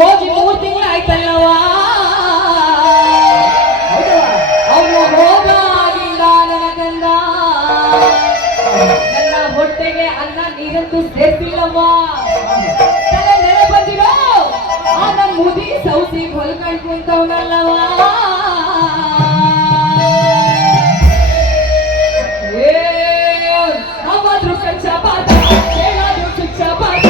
ಹೋಗಿ 3 ತಿಂಗಳು ಆಯ್ತಲ್ಲವ. ಅವನು ಹೋದಾಗಿಂದ ನನ್ನ ಗಂಡ ನನ್ನ ಹೊಟ್ಟೆಗೆ ಅನ್ನ ನೀರಂತೂ ಸೇರ್ತಿಲ್ಲವ್ವ. ತಲೆ ನೆರೆ ಬಂದಿರೋ ಆ ನನ್ನ ಮುದಿ ಸೌಸಿ ಹೊಲ್ಕಂಡ್ ಕುಂತವನಲ್ಲವ. ಅವಾದ್ರು ಕಚ್ಚಪಾತ ಏನಾದ್ರು ಚುಚ್ಚಪಾತ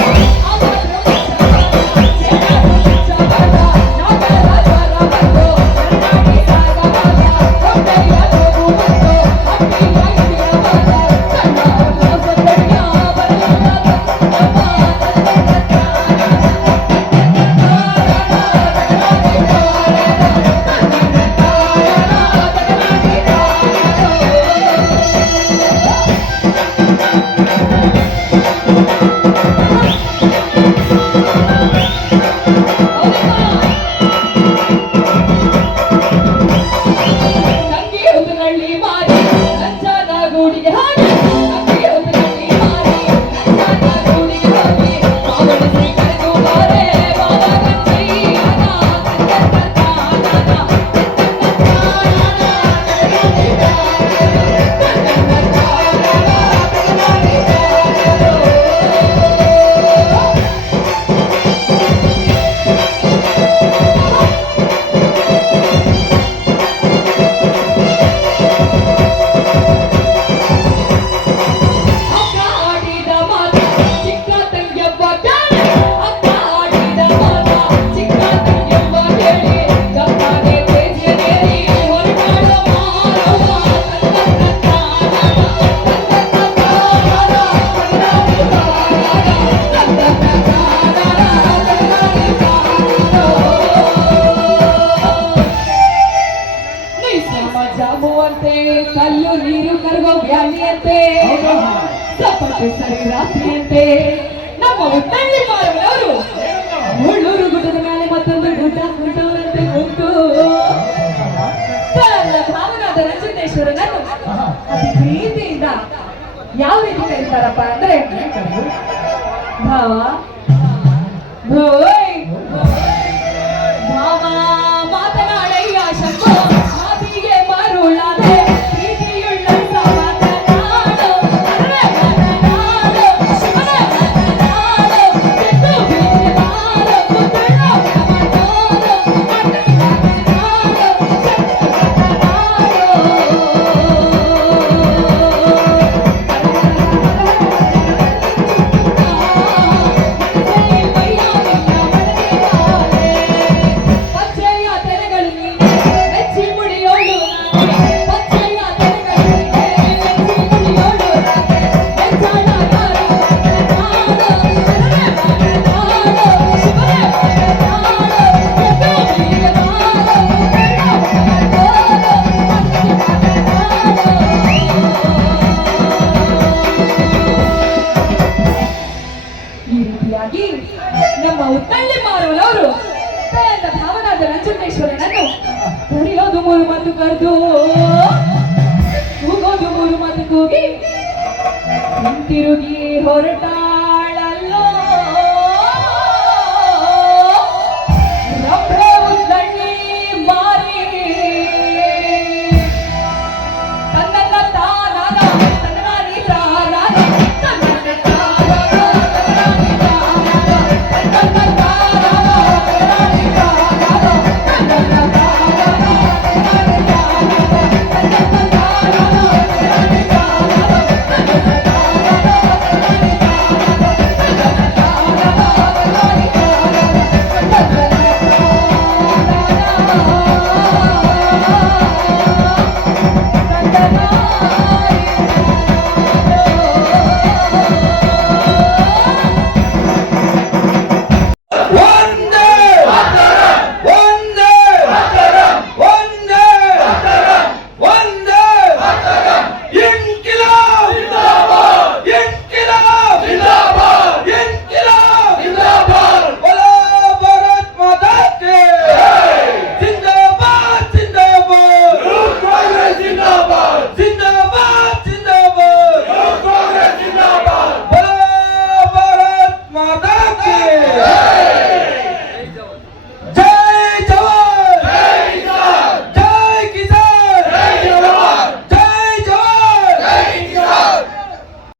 ಕಲ್ಲು ನೀರು ಕರಗೋ ವ್ಯಾಲಿಯಂತೆ ಸಪಕ್ಕೆ ಸರಿ ರಾತ್ರಿಯಂತೆ ನಮ್ಮ ಉತ್ತಳ್ಳಿ ಮಾರವರು ಮುಳ್ಳೂರು ಗುಡ್ಡದ ಮೇಲೆ ಮತ್ತೊಂದು ಗುಡ್ಡ ಕುಂಟವರಂತೆ ಗೊತ್ತು. ಭಾವನಾದ ರಂಜಿತೇಶ್ವರನನ್ನು ಅತಿ ಪ್ರೀತಿಯಿಂದ ಯಾವ ರೀತಿ ಕರೀತಾರಪ್ಪ ಅಂದ್ರೆ ಭಾವ ಭೋಯ್ ಭಾವ ಮಾತನಾಡಯ್ಯ ಶಂಭೋ ಮಾತಿಗೆ ಮರುಳಾದೆ ನಮ್ಮ ಉತ್ತಳ್ಳಿ ಮಾರುವವರು ಭಾವನಾದ ರಂಜಿತೇಶ್ವರನನ್ನು ಕರೆಯೋದು 3 ಮಾತು ಕರೆದು ಕೂಗೋದು 3 ಮಾತು ಕೂಗಿ ಹಿಂತಿರುಗಿ ಹೊರಟ